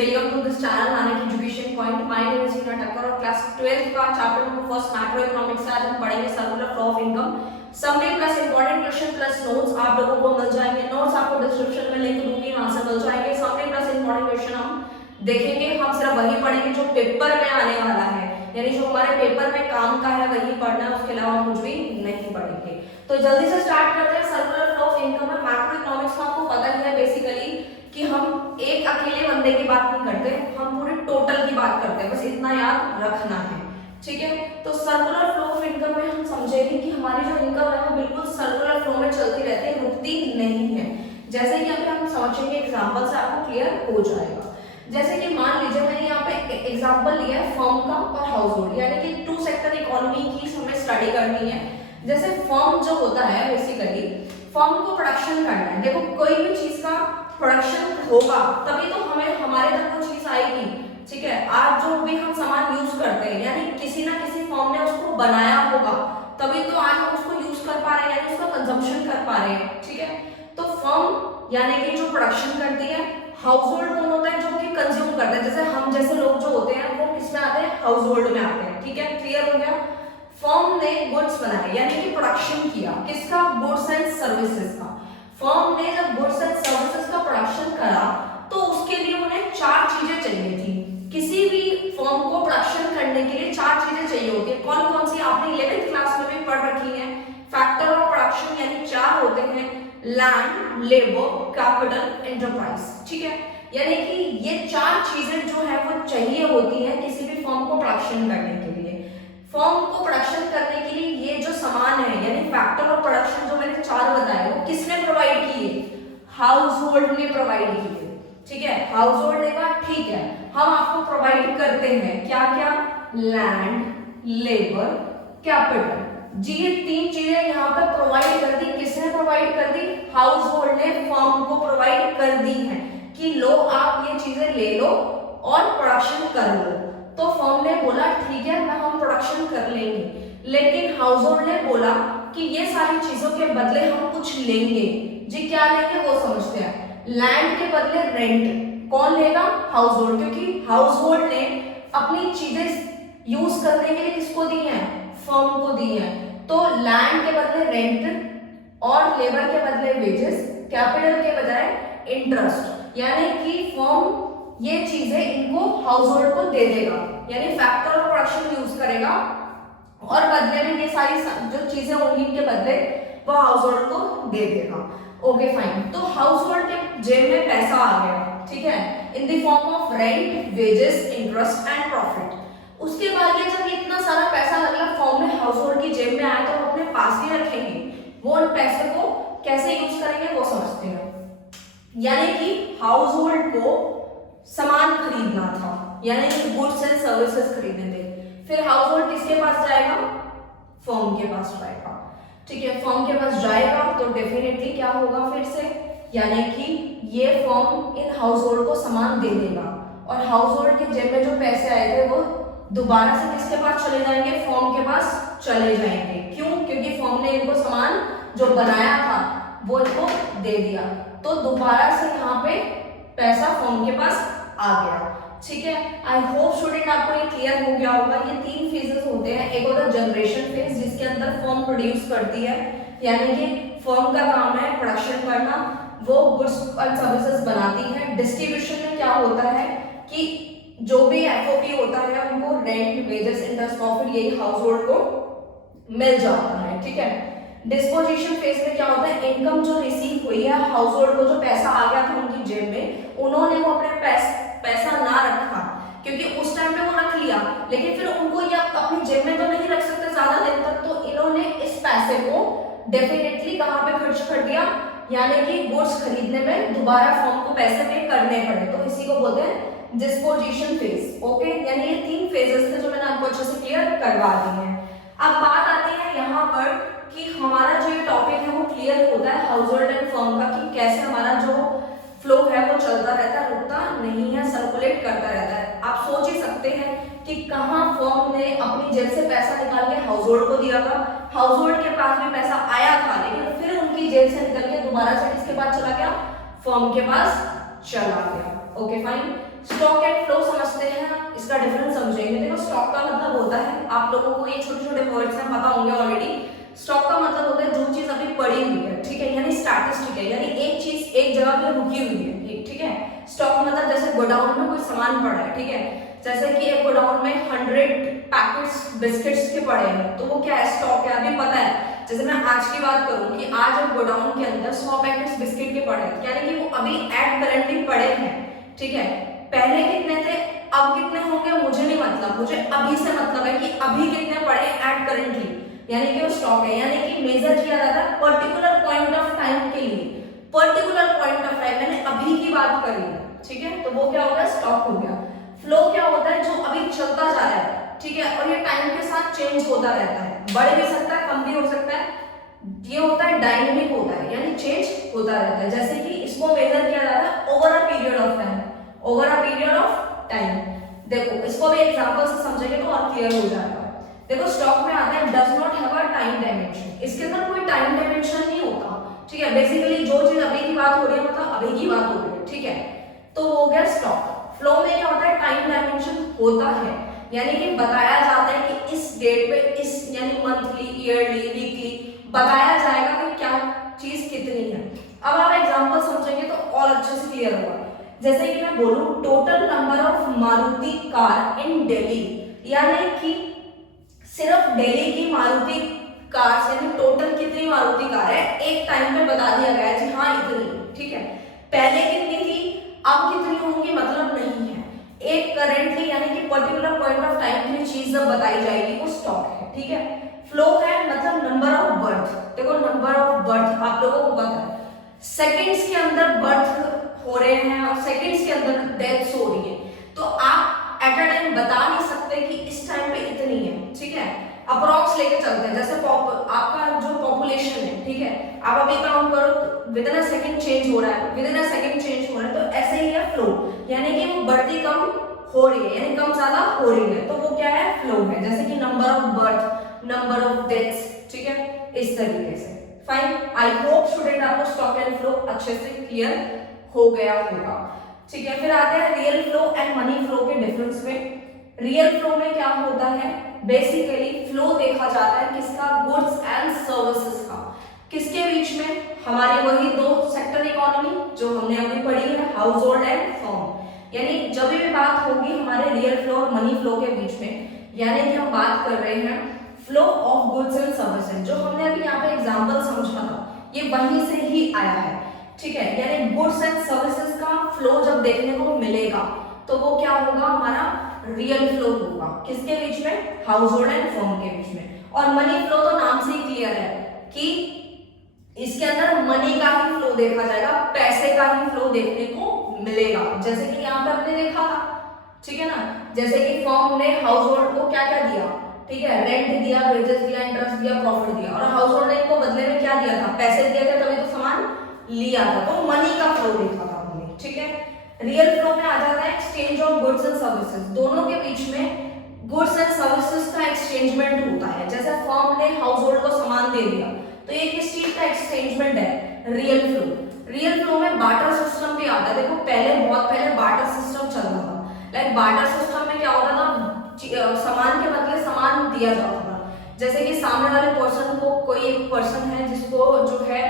welcome to this channel Nanak Education Point. My name is Hina Thakkar और class 12th का chapter number first macro economics से आज हम पढ़ेंगे circular flow of income, summary plus important question plus notes आप लोगों को मिल जाएंगे। नोट्स आपको डिस्क्रिप्शन में लिंक दूंगी, वहां से मिल जाएंगे। समरी प्लस इंपॉर्टेंट क्वेश्चन हम देखेंगे, हम सिर्फ वही पढ़ेंगे जो पेपर में आने वाला है, यानी जो हमारे पेपर में काम का है वही पढ़ना है, उसके अलावा कुछ भी नहीं पढ़ेंगे। तो जल्दी से स्टार्ट करते हैं। सर्कुलर फ्लो ऑफ इनकम में मैक्रो इकोनॉमिक्स में आपको पता ही है बेसिकली कि हम एक अकेले बंदे की बात नहीं करते, हम पूरे टोटल की बात करते हैं, बस इतना याद रखना है, ठीक है। तो सर्कुलर फ्लो ऑफ इनकम में हम समझेंगे कि हमारी जो इनकम है वो बिल्कुल सर्कुलर फ्लो में चलती रहती है, रुकती नहीं है। जैसे कि अभी हम समझेंगे एग्जांपल से आपको क्लियर हो जाएगा। जैसे कि मान लीजिए मैंने यहाँ पे एग्जांपल लिया है फर्म का और हाउस होल्ड, यानी कि टू सेक्टर इकोनॉमी की हमें स्टडी करनी है। जैसे फर्म जो होता है बेसिकली फर्म को प्रोडक्शन करना है। देखो कोई भी चीज का प्रोडक्शन होगा तभी तो हमें हमारे तक वो चीज आएगी, ठीक है। आज जो भी हम सामान यूज करते हैं यानी किसी ना किसी फर्म ने उसको बनाया होगा तभी तो आज हम उसको यूज कर पा रहे हैं, यानी उसका कंजम्पशन कर पा रहे हैं, ठीक है। तो फर्म यानी कि जो प्रोडक्शन करती है, हाउस होल्ड कौन होता है जो कि कंज्यूम करता है। जैसे हम जैसे लोग जो होते हैं वो किसमें आते हैं, हाउस होल्ड में आते हैं, ठीक है। क्लियर हो गया। फर्म ने गुड्स बनाए यानी कि प्रोडक्शन किया, किसका, गुड्स एंड सर्विसेज का। फर्म ने जब गुड्स एंड सर्विसेज का प्रोडक्शन करा तो उसके लिए उन्हें चार चीजें चाहिए थी। किसी भी फर्म को प्रोडक्शन करने के लिए चार चीजें चाहिए होती है। कौन कौन सी आपने 11th क्लास में भी पढ़ रखी है। फैक्टर ऑफ प्रोडक्शन यानी चार होते हैं, लैंड, लेबर, कैपिटल, एंटरप्राइज, ठीक है। यानी कि ये चार चीजें जो है वो चाहिए होती है किसी भी फर्म को प्रोडक्शन करने के लिए। फर्म को प्रोडक्शन करने के लिए ये जो सामान है यानी फैक्टर ऑफ प्रोडक्शन जो मैंने चार बताए वो किसने प्रोवाइड किए, हाउस होल्ड ने प्रोवाइड किए, ठीक है। हाउस होल्ड ने कहा ठीक है हम आपको प्रोवाइड करते हैं क्या क्या, लैंड, लेबर, कैपिटल। जी ये तीन चीजें यहाँ पर प्रोवाइड कर दी। किसने प्रोवाइड कर दी, हाउस होल्ड ने फर्म को प्रोवाइड कर दी है कि लो आप ये चीजें ले लो और प्रोडक्शन कर लो। तो फर्म ने बोला ठीक है मैं हम प्रोडक्शन कर लेंगे, लेकिन हाउस होल्ड ने बोला कि ये सारी चीजों के बदले हम कुछ लेंगे। जी क्या लेंगे वो समझते हैं। लैंड के बदले रेंट कौन लेगा, हाउस होल्ड, क्योंकि हाउस होल्ड ने अपनी चीजें यूज करने के लिए किसको दी है, फर्म को दी है। तो लैंड के बदले रेंट और लेबर के बदले वेजेस, कैपिटल के बजाय इंटरेस्ट, यानी कि फर्म ये चीजें इनको हाउस होल्ड को दे देगा, यानी फैक्टर ऑफ प्रोडक्शन यूज करेगा और बदले में ये सारी जो चीजें होंगी इनके बदले वो हाउस होल्ड को दे देगा। Okay fine. तो हाउस होल्ड के जेब में पैसा आ गया, ठीक है, in the form of rent, wages, interest and profit. उसके बाद ये जब इतना सारा पैसा अगला फॉर्म में हाउस होल्ड की जेब में आया तो वो अपने पास ही रखेंगे, वो उन पैसे को कैसे यूज करेंगे वो समझते हैं। यानी कि हाउस होल्ड को सामान खरीदना था यानी कि गुड्स एंड सर्विसेज खरीदने थे। फिर हाउस होल्ड किसके पास जाएगा, फर्म के पास जाएगा, ठीक है। फर्म के पास जाएगा तो डेफिनेटली क्या होगा फिर से, यानी कि ये फर्म इन हाउस होल्ड को सामान दे देगा और हाउस होल्ड के जेब में जो पैसे आए थे वो दोबारा से किसके पास चले जाएंगे, फर्म के पास चले जाएंगे। क्यों, क्योंकि फर्म ने इनको सामान जो बनाया था वो इनको दे दिया, तो दोबारा से यहाँ पे पैसा फर्म के पास आ गया, ठीक है। आई होप स्टूडेंट आपको ये क्लियर हो गया होगा। ये तीन फेजेस होते हैं। एक होता है जनरेशन फेज जिसके अंदर फर्म प्रोड्यूस करती है, यानी कि फर्म का काम है प्रोडक्शन करना, वो गुड्स एंड सर्विसेज बनाती है। डिस्ट्रीब्यूशन में क्या होता है कि जो भी एफओपी होता है उनको रेंट, वेजेस, इंटरेस्ट, प्रॉफिट यही हाउस होल्ड को मिल जाता है, ठीक है। डिस्पोजिशन फेज में क्या होता है, इनकम जो रिसीव हुई है हाउस होल्ड को, जो पैसा आ गया था उनकी जेब में, उन्होंने वो अपने पैसा ना रखा क्योंकि उस टाइम पे वो रख लिया, लेकिन फिर उनको ये अपनी जेब में तो नहीं रख सकते ज्यादा दिन तक, तो इन्होंने इस पैसे को डेफिनेटली कहाँ पे खर्च कर दिया, यानी कि गुड्स खरीदने में दोबारा फर्म को पैसे पे करने पड़े, तो इसी को बोलते हैं डिस्पोजिशन फेज। ओके, यानी ये तीन फेजेस थे जो मैंने आपको अच्छे से क्लियर करवा दी है। अब बात आती है यहाँ पर कि हमारा जो ये टॉपिक है वो क्लियर होता है हाउस होल्ड एंड फर्म का, कि कैसे हमारा जो फ्लो है वो चलता रहता है, रुकता नहीं है, सर्कुलेट करता रहता है। आप सोच ही सकते हैं कि कहाँ फर्म ने अपनी जेब से पैसा निकाल के हाउस होल्ड को दिया था, हाउस होल्ड के पास भी पैसा आया था, लेकिन फिर उनकी जेब से निकल के दोबारा से किसके पास चला गया, फर्म के पास चला गया। Okay fine. Stock and flow समझते हैं, इसका डिफरेंस समझेंगे। देखो स्टॉक का मतलब होता है, आप लोगों को ये छोटे छोटे वर्ड्स हैं पता होंगे ऑलरेडी। स्टॉक का मतलब होता है जो चीज अभी पड़ी हुई है, ठीक है, यानी स्टैटिस्टिक है, यानी एक चीज एक जगह पे रुकी हुई है, ठीक है। स्टॉक मतलब जैसे गोडाउन में कोई सामान पड़ा है, ठीक है, जैसे कि एक गोडाउन में 100 पैकेट्स बिस्किट्स के पड़े हैं, तो वो क्या है, स्टॉक है, अभी पता है। जैसे मैं आज की बात करूं कि आज एक गोडाउन के अंदर 100 पैकेट्स बिस्किट के पड़े हैं, यानी कि वो अभी एट करेंटली पड़े हैं, ठीक है। पहले कितने थे, अब कितने होंगे मुझे नहीं मतलब, मुझे अभी से मतलब है कि अभी कितने पड़े एट करेंटली, यानी कि वो स्टॉक है। यानी कि मेजर किया जाता है पर्टिकुलर पॉइंट ऑफ टाइम के लिए, पर्टिकुलर पॉइंट ऑफ टाइम, मैंने अभी की बात करी है, ठीक है, तो वो क्या होगा, स्टॉक हो गया। फ्लो क्या होता है, जो अभी चलता जा रहा है, ठीक है, और ये टाइम के साथ चेंज होता रहता है, बढ़ भी सकता है, कम भी हो सकता है, ये होता है डायनेमिक होता है, यानी चेंज होता रहता है। जैसे कि इसको मेजर किया जाता है over a period of time, over a period of time. देखो इसको भी एग्जांपल से समझेंगे तो और क्लियर हो जाएगा। देखो स्टॉक में आता है does not have a time dimension, इसके अंदर कोई टाइम डायमेंशन नहीं होता, ठीक है, बेसिकली जो चीज अभी की बात हो रही है मतलब अभी की बात हो रही है, ठीक है, तो वो हो गया स्टॉक। फ्लो में क्या होता है, टाइम डायमेंशन होता है, यानी कि बताया जाता है कि इस डेट पे इस, यानी मंथली, ईयरली, वीकली बताया जाएगा कि क्या चीज कितनी है। अब आप एग्जांपल समझेंगे तो और अच्छे से क्लियर होगा। जैसे कि मैं बोलूं total number of Maruti car in Delhi, यानी कि सिर्फ दिल्ली की मारुति कार से टोटल कितनी मारुति कार है एक टाइम पे बता दिया गया है जी हाँ इतनी, ठीक है। पहले कितनी थी, अब कितनी होंगी मतलब नहीं है, एक करेंटली यानी कि पर्टिकुलर पॉइंट ऑफ टाइम के लिए चीज जब बताई जाएगी वो स्टॉक है, ठीक है। फ्लो है मतलब नंबर ऑफ बर्थ, देखो नंबर ऑफ बर्थ आप लोगों को पता है, सेकंड्स के अंदर बर्थ हो रहे हैं और सेकंड्स के अंदर डेथ्स हो रही है, तो आप एट अ टाइम बता नहीं सकते कि इस टाइम पे इतनी है, ठीक है, अप्रॉक्स लेके चलते हैं। जैसे आपका जो पॉपुलेशन है, ठीक है, आप अभी काउंट करो तो with in a second change हो रहा है, with in a second change हो रहा है, तो ऐसे ही है फ्लो, यानी कि वो बढ़ती कम हो रही है, यानी कम ज्यादा हो रही है, तो वो क्या है, फ्लो है। जैसे कि number of birth, number of deaths, ठीक है, इस तरीके से। फाइन, आई होप स्टूडेंट आपको स्टॉक एंड फ्लो अच्छे से क्लियर हो गया होगा, ठीक है। फिर आते हैं real flow and money flow के डिफरेंस में। रियल फ्लो में क्या होता है, बेसिकली फ्लो देखा जाता है किसका, गुड्स एंड सर्विसेज का, किसके बीच में, हमारी वही दो सेक्टर इकोनॉमी जो हमने अभी पढ़ी है, हाउस होल्ड एंड फर्म, यानी जब भी बात होगी हमारे रियल फ्लो और मनी फ्लो के बीच में, यानी कि हम बात कर रहे हैं flow of goods and services, जो हमने अभी यहाँ पे एग्जांपल समझा था ये वहीं से ही आया है, ठीक है, यानी गुड्स एंड सर्विसेज का फ्लो जब देखने को मिलेगा तो वो क्या होगा, हमारा रियल फ्लो होगा, किसके बीच में, हाउस होल्ड एंड फर्म के बीच में। और मनी फ्लो तो नाम से ही क्लियर है कि इसके अंदर मनी का ही फ्लो देखा जाएगा, पैसे का ही फ्लो देखने को मिलेगा, जैसे कि यहाँ पे हमने देखा था, ठीक है ना, जैसे कि फर्म ने हाउस होल्ड को क्या क्या दिया, ठीक है, रेंट दिया, वेजेस दिया, इंटरेस्ट दिया, प्रॉफिट दिया, और हाउस होल्ड ने इनको बदले में क्या दिया था, पैसे दिए थे, तभी तो सामान लिया था, तो मनी का फ्लो देखा था हमने, ठीक है। रियल फ्लो में आ जाता है exchange of goods and services, दोनों के बीच में गुड्स एंड सर्विसेज का एक्सचेंजमेंट होता है। जैसे फर्म ने हाउस होल्ड को सामान दे दिया तो ये किस चीज का एक्सचेंजमेंट है, रियल फ्लो। रियल फ्लो में बार्टर सिस्टम भी आता है, देखो पहले बहुत पहले बार्टर सिस्टम चल रहा था, लाइक बार्टर सिस्टम में क्या होता था, सामान के बदले सामान दिया जाता था, जैसे कि सामने वाले पर्सन को, कोई एक पर्सन है जिसको जो है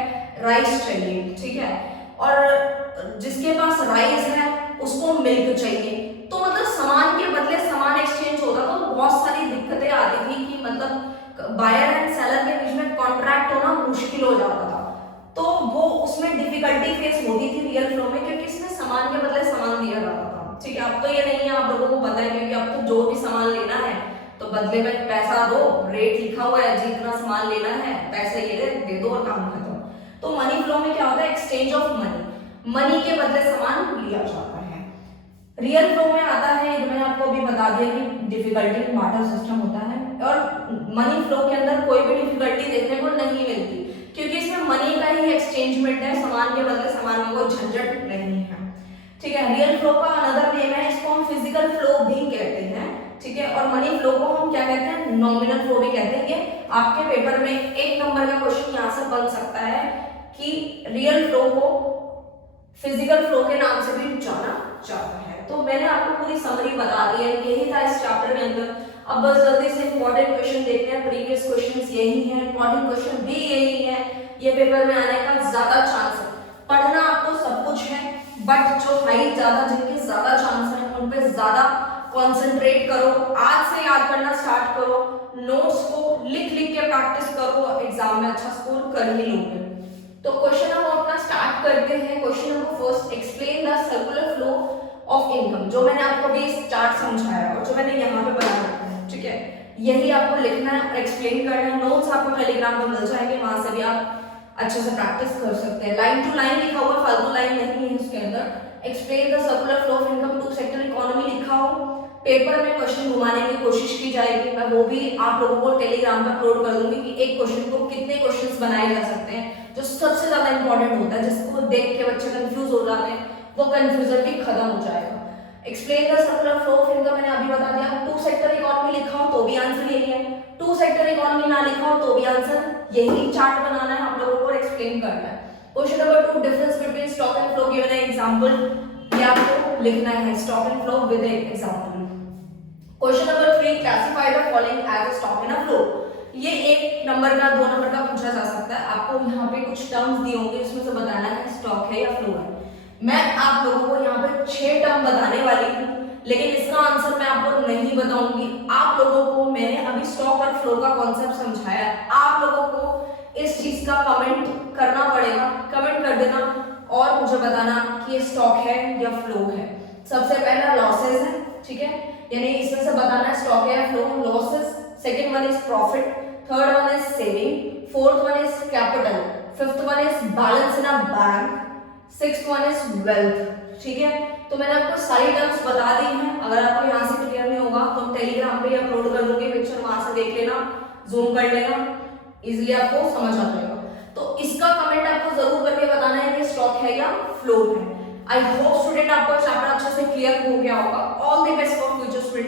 राइस चाहिए, ठीक है, और जिसके पास राइस है उसको मिल्क चाहिए, तो मतलब सामान के बदले सामान एक्सचेंज होता था, तो बहुत सारी दिक्कतें आती थी कि मतलब बायर एंड सेलर के बीच में कॉन्ट्रैक्ट होना मुश्किल हो जाता था, तो वो उसमें डिफिकल्टी फेस होती थी रियल फ्लो में, क्योंकि इसमें सामान के बदले सामान दिया जाता था, ठीक है। अब तो ये नहीं है, आप लोगों को पता है, क्योंकि अब तो जो भी सामान लेना है तो बदले में पैसा दो, रेट लिखा हुआ है, जितना सामान लेना है पैसे ये दे दो और काम खत्म। तो मनी फ्लो में क्या होता है, एक्सचेंज ऑफ मनी, मनी के बदले सामान लिया जाता है। रियल फ्लो में आता है, मैंने आपको अभी बता दिया कि डिफिकल्टी बार्टर सिस्टम होता है, और मनी फ्लो के अंदर कोई भी डिफिकल्टी देखने को नहीं मिलती, क्योंकि इसमें मनी का ही एक्सचेंजमेंट है, सामान के बदले सामान में कोई झंझट नहीं है, ठीक है। रियल फ्लो का अनदर नेम है, इसको हम फिजिकल फ्लो भी कहते हैं, ठीक है, और मनी फ्लो को हम क्या कहते हैं, नॉमिनल फ्लो भी कहते हैं। ये आपके पेपर में 1 नंबर का क्वेश्चन यहाँ से बन सकता है कि रियल फ्लो को फिजिकल फ्लो के नाम से भी जाना चैप्टर है। तो मैंने आपको पूरी समरी बता दी है, यही था इस चैप्टर के अंदर। अब बस जल्दी से इंपॉर्टेंट क्वेश्चन देखते हैं। प्रीवियस क्वेश्चंस यही हैं, इंपॉर्टेंट क्वेश्चन भी यही है, ये पेपर में आने का ज्यादा चांस है। पढ़ना आपको सब कुछ है, बट जो हाइट ज्यादा, जिनके ज्यादा चांस है, उन पे ज्यादा कंसंट्रेट करो। आज से याद करना स्टार्ट करो, नोट्स को लिख लिख के प्रैक्टिस करो, एग्जाम में अच्छा स्कोर कर ही लोगे। तो क्वेश्चन हम अपना स्टार्ट करते हैं। Question number first, explain the circular flow of income. जो मैंने आपको अभी इस चार्ट समझाया और जो मैंने यहाँ पे बना रखा है, ठीक है, यही आपको लिखना है और एक्सप्लेन करना है। नोट्स आपको टेलीग्राम पर मिल जाएंगे, वहां से भी आप अच्छे से प्रैक्टिस कर सकते हैं। लाइन टू लाइन लिखा हुआ, फालतू लाइन नहीं है इसके अंदर। Explain the circular flow of income two sector economy लिखा हो। पेपर में क्वेश्चन घुमाने की कोशिश की जाएगी, मैं वो भी आप लोगों को टेलीग्राम पर अपलोड कर दूंगी कि एक क्वेश्चन को कितने क्वेश्चंस बनाए जा सकते हैं। जो सबसे ज्यादा इंपॉर्टेंट होता है, जिसको देख के बच्चे कंफ्यूज हो जाते हैं, वो कंफ्यूजन भी खत्म हो जाएगा। Explain the circular flow of income मैंने अभी बता दिया। टू सेक्टर इकोनॉमी लिखा हो तो भी आंसर यही है, टू सेक्टर इकोनॉमी ना लिखा हो तो भी आंसर यही। चार्ट बनाना है आप लोगों को, एक्सप्लेन करना है। Question number 2, difference between stock and flow given an example, ये आपको लिखना है, stock and flow with an example. Question number 3, classify the following as a stock and a flow. ये 1 नंबर का 2 नंबर का पूछा जा सकता है। आपको यहाँ पे कुछ टर्म्स दिए होंगे, इसमें से बताना है स्टॉक है या फ्लो है। मैं आप लोगों को यहाँ पे 6 टर्म बताने वाली हूँ, लेकिन इसका आंसर मैं आपको नहीं बताऊंगी। आप लोगों को मैंने अभी स्टॉक और फ्लो का कॉन्सेप्ट समझाया है, आप लोगों को इस चीज का कमेंट करना पड़ेगा। कमेंट कर देना और मुझे बताना कि ये स्टॉक है या फ्लो है। सबसे पहला लॉसेस है, ठीक है, यानी इसमें से बताना है स्टॉक है या flow. Losses, second one is profit, third one is saving, fourth one is capital, fifth one is balance in a bank, sixth one is wealth. ठीक है, तो मैंने आपको सारी टर्म्स बता दी हैं। अगर आपको यहाँ से क्लियर नहीं होगा तो हम टेलीग्राम पे अपलोड कर दूंगी पिक्चर, वहां से देख लेना, जूम कर लेना, इजीली आपको समझ आ जाएगा। तो इसका कमेंट आपको जरूर करके बताना है कि स्टॉक है या फ्लो है। आई होप स्टूडेंट आपको चैप्टर अच्छे से क्लियर हो गया होगा। All the best for future student.